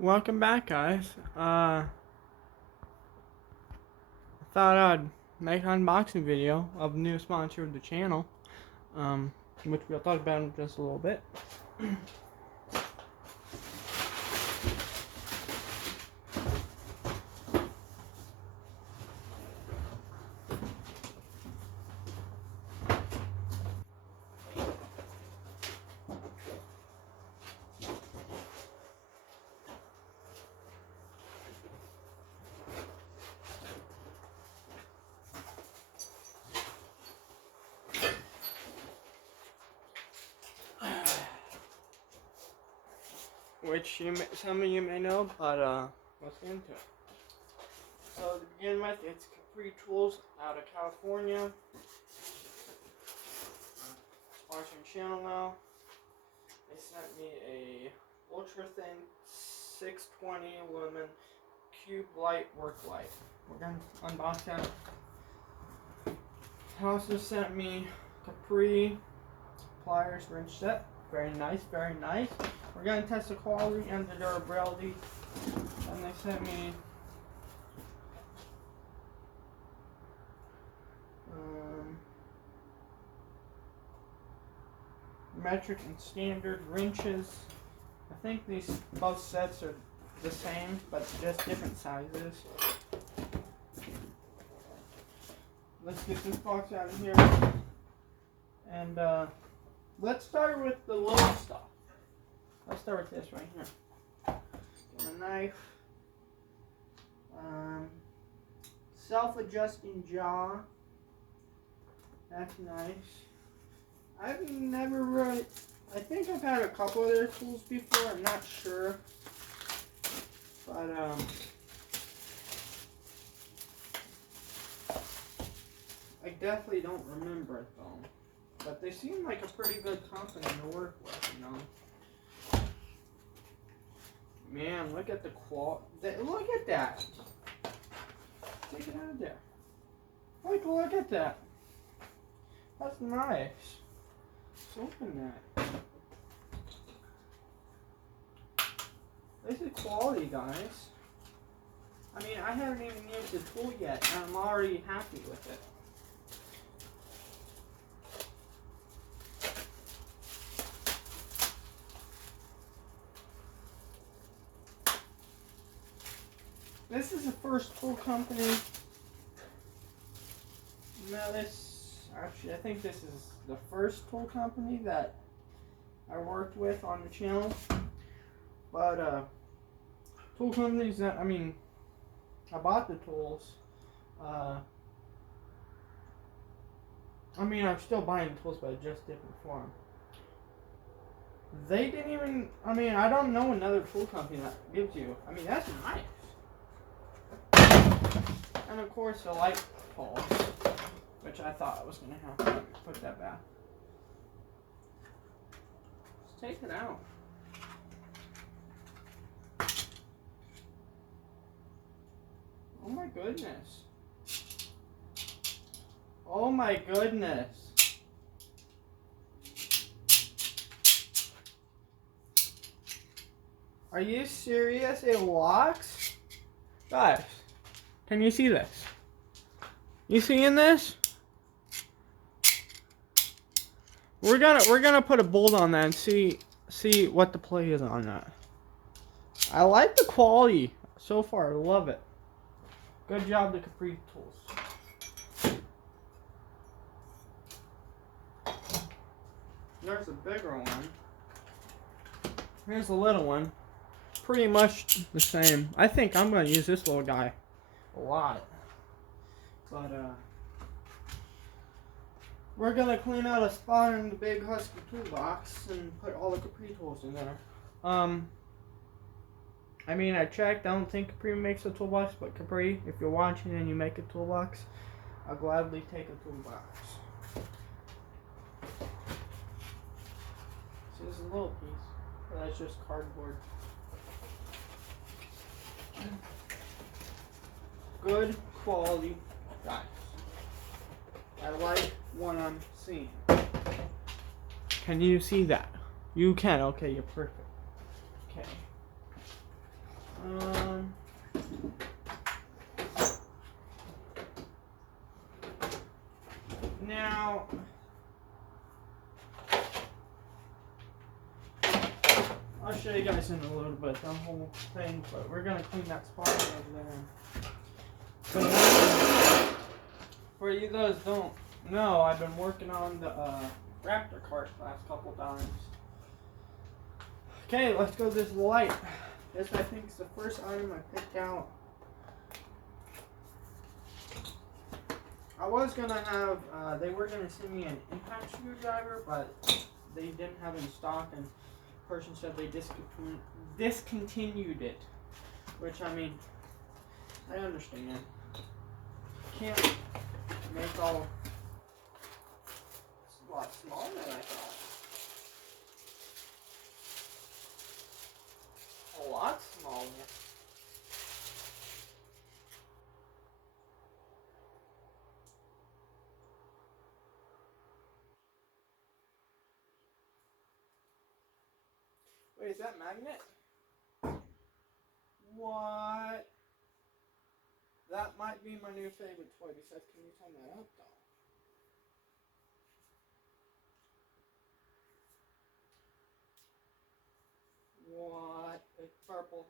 Welcome back, guys. I thought I'd make an unboxing video of a new sponsor of the channel, which we'll talk about in just a little bit. Which some of you may know, but let's get into it. So to begin with, it's Capri Tools out of California. Sponsoring channel now. They sent me a ultra thin 620 lumen cube light work light. We're gonna unbox that. They also sent me Capri pliers wrench set. Very nice, very nice. We're going to test the quality and the durability. And they sent me metric and standard wrenches. I think these both sets are the same, but just different sizes. Let's get this box out of here. And let's start with the little stuff. Let's start with this right here. Get a knife. Self-adjusting jaw. That's nice. I've never really... I think I've had a couple of their tools before. I'm not sure. But, I definitely don't remember it, though. But they seem like a pretty good company to work with, you know. Man, look at the quality. Look at that. Take it out of there. Look at that. That's nice. Let's open that. This is quality, guys. I mean, I haven't even used the tool yet, and I'm already happy with it. This is the first tool company. No, actually, I think this is the first tool company that I worked with on the channel. But, tool companies that, I mean, I bought the tools. I mean, I'm still buying tools, but just different form. They didn't even, I mean, I don't know another tool company that gives you, I mean, that's nice. And of course the light pulse, which I thought I was going to have to put that back. Let's take it out. Oh my goodness. Oh my goodness. Are you serious? It locks? Guys. Can you see this? You seeing this? We're gonna put a bolt on that and see what the play is on that. I like the quality so far. I love it. Good job, the Capri tools. There's a bigger one. Here's a little one. Pretty much the same. I think I'm gonna use this little guy a lot. But we're gonna clean out a spot in the big Husky toolbox and put all the Capri tools in there. I mean, I checked. I don't think Capri makes a toolbox, but Capri, if you're watching and you make a toolbox, I'll gladly take a toolbox. See, this is a little piece, but that's just cardboard. Good quality guys. I like what I'm seeing. Can you see that? You can. Okay, you're perfect. Okay. show you guys in a little bit the whole thing, but we're gonna clean that spot over there. So for you guys don't know, I've been working on the Raptor cart the last couple times. Okay, let's go to this light. This I think is the first item I picked out. I was gonna have, they were gonna send me an impact screwdriver, but they didn't have it in stock, and the person said they discontinued it. Which, I mean, I understand. Can't make all. It's a lot smaller than I thought. A lot smaller. Wait, is that magnet? What? That might be my new favorite toy. Besides, can you turn that up though? What? It's purple.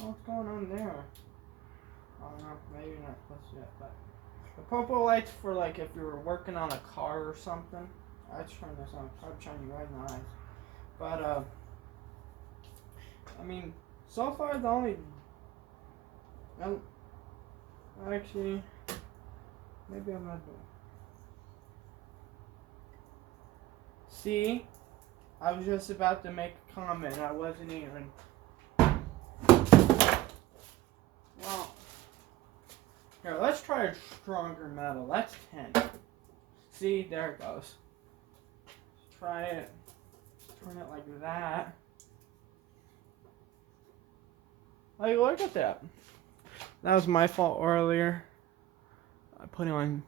What's going on there? I don't know, maybe not close yet, but the purple light's for like if you were working on a car or something. I'd turn this on, probably shine you right in the eyes. But I mean, so far the only, actually, maybe I'm not doing. See, I was just about to make a comment. I wasn't even. Well, here, let's try a stronger metal. That's 10. See, there it goes. Let's try it. Turn it like that. Like, look at that. That was my fault earlier. I put it on.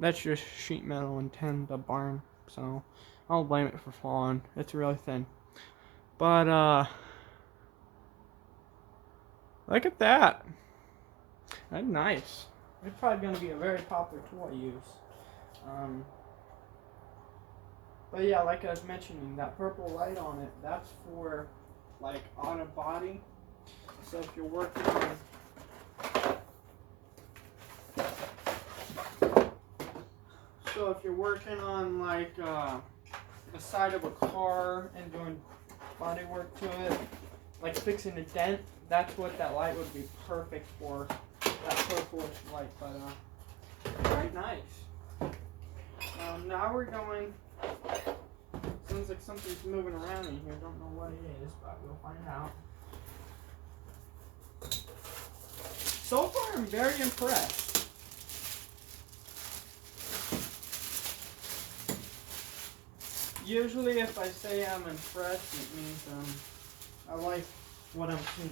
That's just sheet metal and 10 the barn. So, I'll blame it for falling. It's really thin. But, look at that. That's nice. It's probably going to be a very popular toy to use. But yeah, like I was mentioning, that purple light on it, that's for like auto body. So if you're working on like the side of a car and doing body work to it, like fixing a dent, that's what that light would be perfect for. That purplish light, but very nice. Now we're going. Sounds like something's moving around in here. Don't know what it is, but we'll find out. So far, I'm very impressed. Usually, if I say I'm impressed, it means I like what I'm seeing.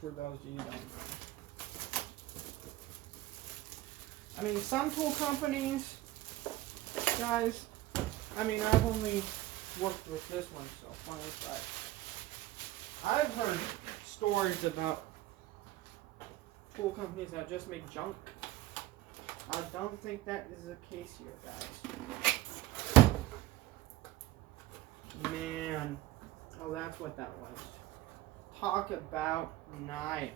For those of you who don't know. I mean, some tool companies, guys, I mean, I've only worked with this one so far, but I've heard stories about tool companies that just make junk. I don't think that is the case here, guys. Man. Oh, that's what that was. Talk about nice.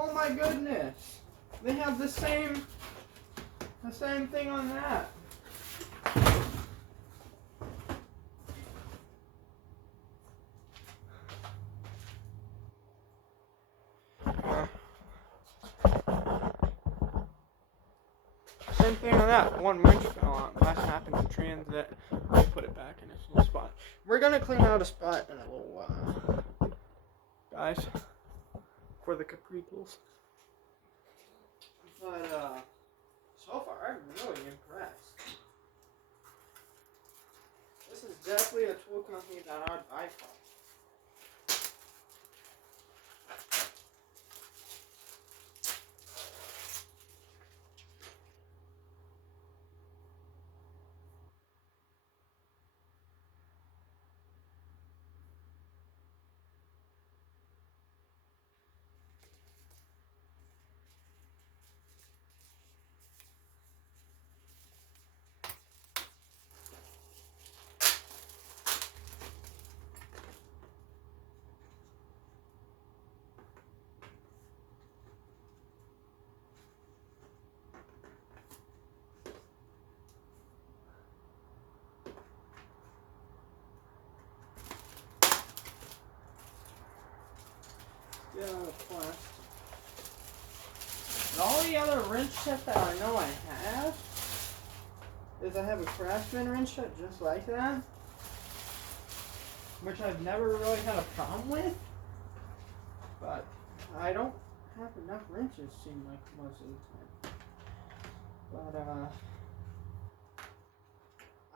Oh my goodness. They have the same thing on that. Same thing on that. One wrench fell out. That happened to transit. I'll put it back in its little spot. We're gonna clean out a spot in a little while, guys, for the capri tools. But so far I'm really impressed. This is definitely a tool company that I'd buy from. get out of plastic. And all the other wrench set that I know I have is I have a Craftsman wrench set just like that, which I've never really had a problem with, but I don't have enough wrenches, seem like, most of the time. But,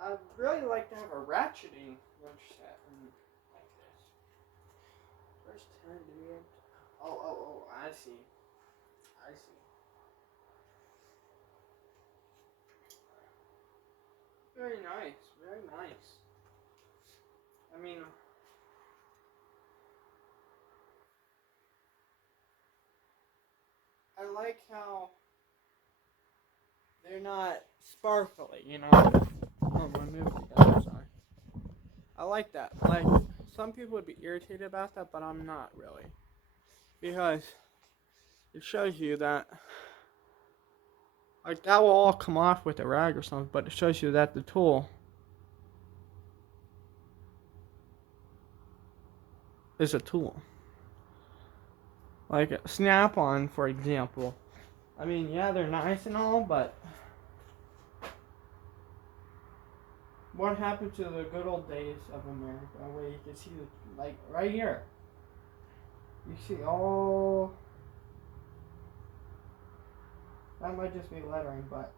I'd really like to have a ratcheting wrench set like this. First time to be able to... Oh, I see. Very nice, very nice. I mean, I like how they're not sparkly, you know. Oh, my movie got sorry. I like that. Like, some people would be irritated about that, but I'm not really. Because it shows you that, like, that will all come off with a rag or something, but it shows you that the tool is a tool. Like a Snap-on, for example. I mean, yeah, they're nice and all, but what happened to the good old days of America where you can see, like, right here, you see all, that might just be lettering, but,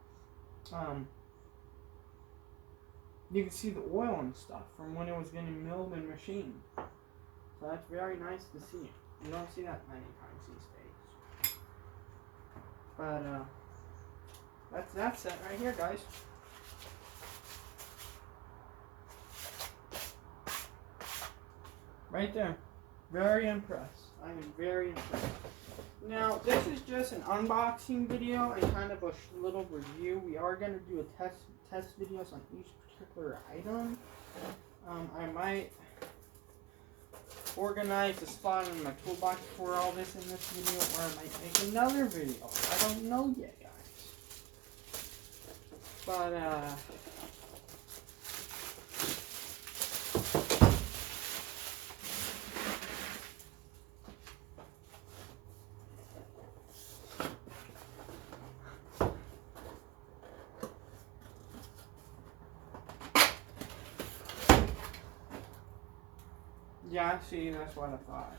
you can see the oil and stuff from when it was getting milled and machined. So that's very nice to see. You don't see that many times these days. But, that's that set right here, guys. Right there. Very impressed. I am very impressed. Now, this is just an unboxing video and kind of a little review. We are going to do a test videos on each particular item. I might organize a spot in my toolbox for all this in this video, or I might make another video. I don't know yet, guys. But, yeah, see, that's what I thought.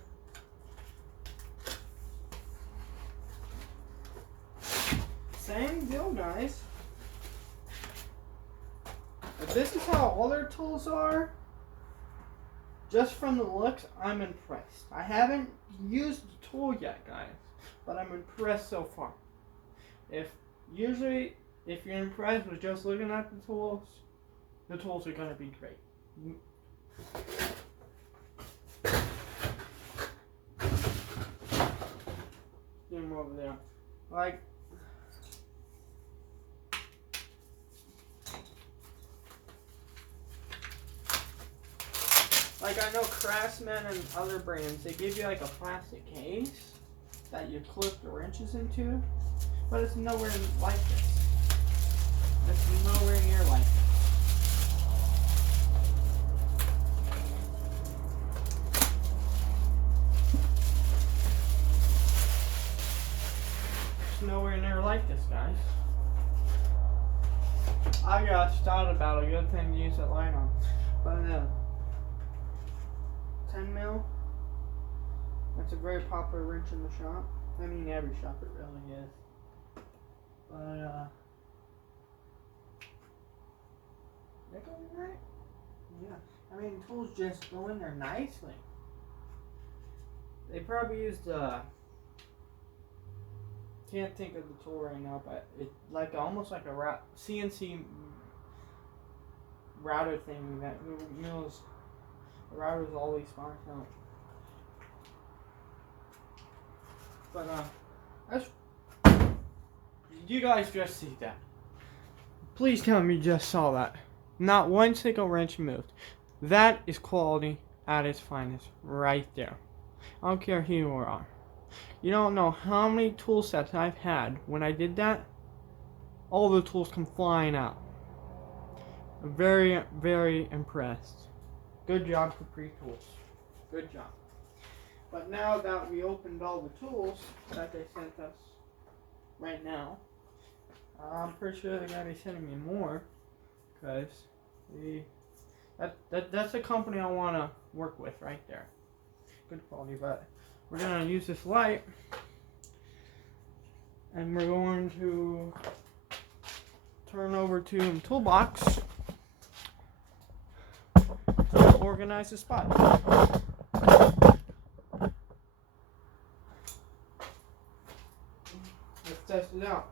Same deal, guys. If this is how all their tools are, just from the looks, I'm impressed. I haven't used the tool yet, guys, but I'm impressed so far. If you're impressed with just looking at the tools are going to be great. Get them over there. Like I know Craftsman and other brands, they give you like a plastic case that you clip the wrenches into, but it's nowhere like this. It's nowhere near like this. It's nowhere near like this, guys. I got thought about a good thing to use that light on, but 10 mil. That's a very popular wrench in the shop. I mean, every shop it really is. But, they're going right? Yeah. I mean, tools just go in there nicely. They probably used, can't think of the tool right now, but it's like almost like a CNC router thing that mills the routers all these parts out. But, that's, you guys just see that. Please tell me you just saw that. Not one single wrench moved. That is quality at its finest right there. I don't care who you are. You don't know how many tool sets I've had when I did that. All the tools come flying out. I'm very, very impressed. Good job, Capri Tools. Good job. But now that we opened all the tools that they sent us right now, I'm pretty sure they're gonna be sending me more, because that's the company I want to work with right there. Good quality. But we're gonna use this light, and we're going to turn over to toolbox to organize the spot. Let's test it out.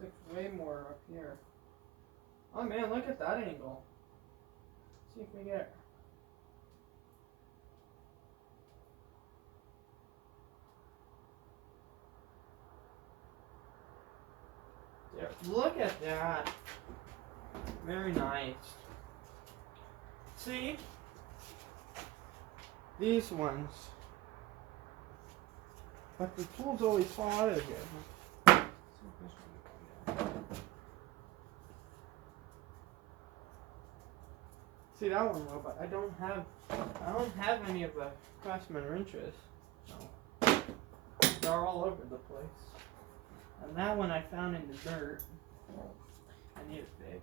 Looks way more up here. Oh man, look at that angle. See if we get. There. Look at that. Very nice. See? These ones. But the tools always fall out of here. See that one well, but I don't have any of the Craftsman wrenches. So they're all over the place. And that one I found in the dirt. I need to fix.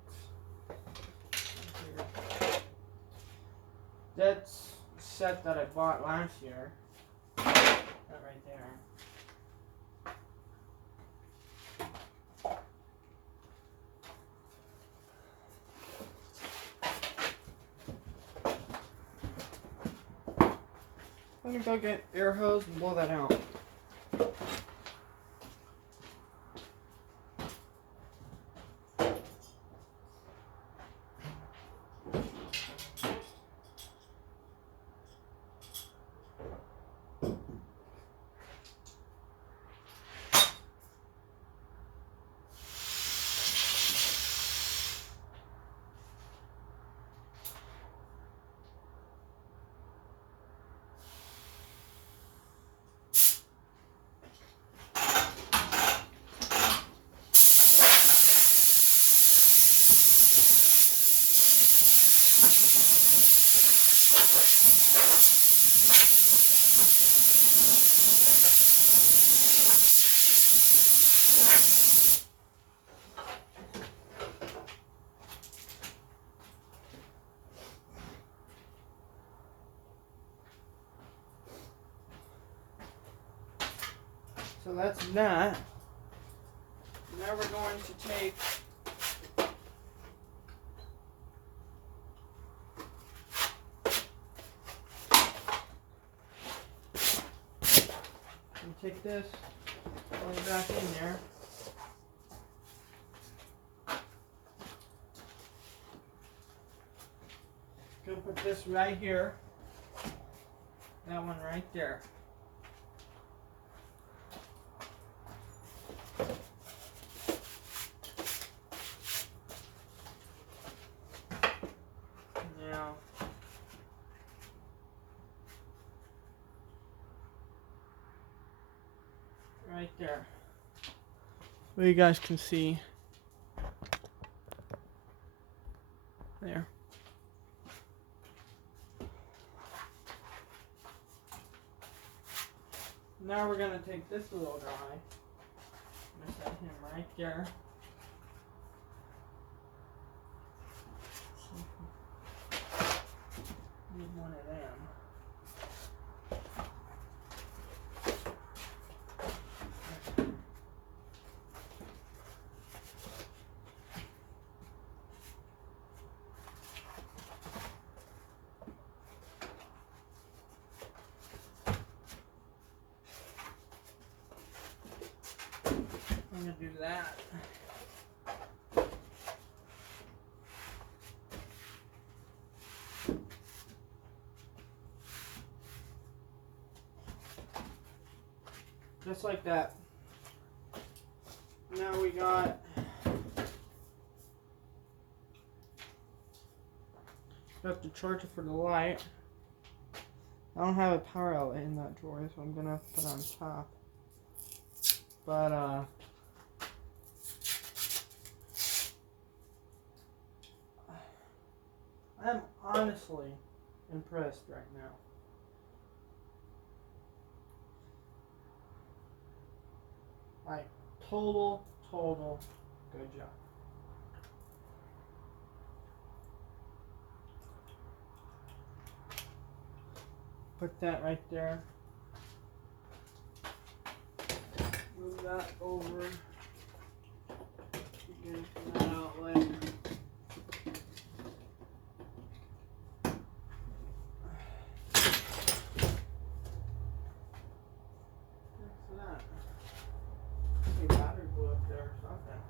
That's a set that I bought last year. That right there. Let me go get air hose and blow that out. So that's that. Now we're going to take this, pull it back in there. Gonna put this right here. That one right there. Now, right there. So you guys can see. There. Now we're gonna take this little guy. I'm gonna set him right there. Need one of them. I'm gonna do that. Just like that. Now we got the charger for the light. I don't have a power outlet in that drawer, so I'm gonna put it on top. But I'm honestly impressed right now. Like, total good job. Put that right there. Move that over. Again, that out later. What's that? A battery blew up there or something.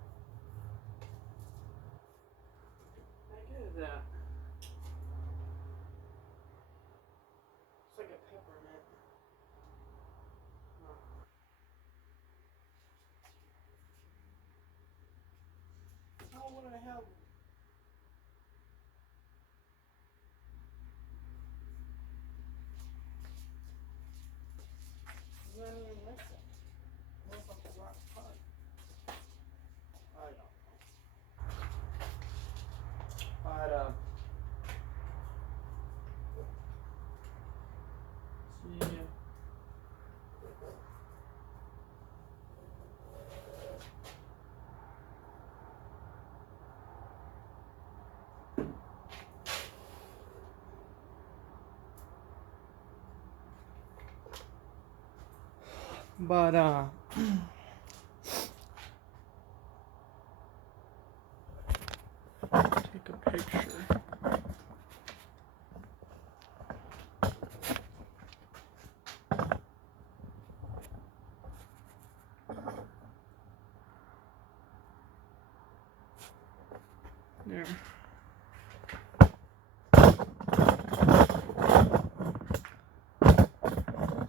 What the heck is that? It's like a peppermint. Oh. How would I have? You didn't even miss it. What if I forgot to cut? I don't know. But see. But take a picture. There.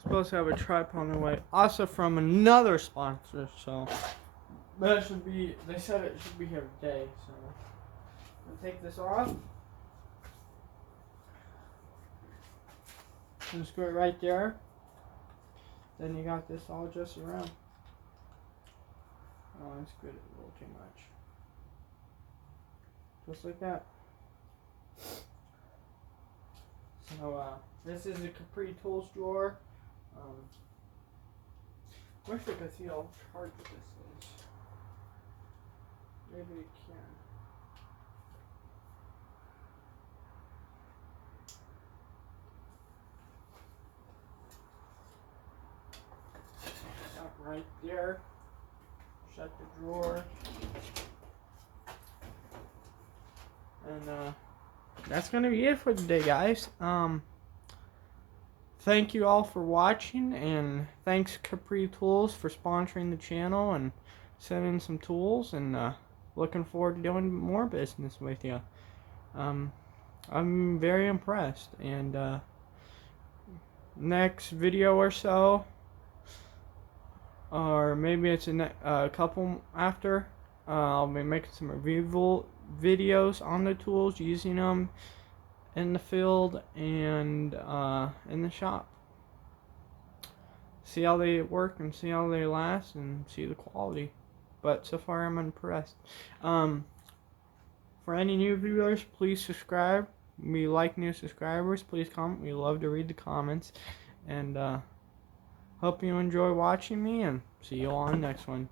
Supposed to have a tripod on the way. Also from another sponsor, so that should be. They said it should be here today, so I'm gonna take this off. And screw it right there. Then you got this all just around. Oh, I screwed it a little too much. Just like that. So this is a Capri Tools drawer. Wish I could see how charged this is. Maybe you can. Stop right there. Shut the drawer. And that's gonna be it for today, guys. Thank you all for watching, and thanks Capri Tools for sponsoring the channel and sending some tools, and looking forward to doing more business with you. I'm very impressed, and next video or so, or maybe it's a couple after, I'll be making some review videos on the tools, using them in the field and in the shop. See how they work and see how they last and see the quality. But so far I'm impressed. For any new viewers, please subscribe. We like new subscribers. Please comment. We love to read the comments. And hope you enjoy watching me, and see you all on the next one.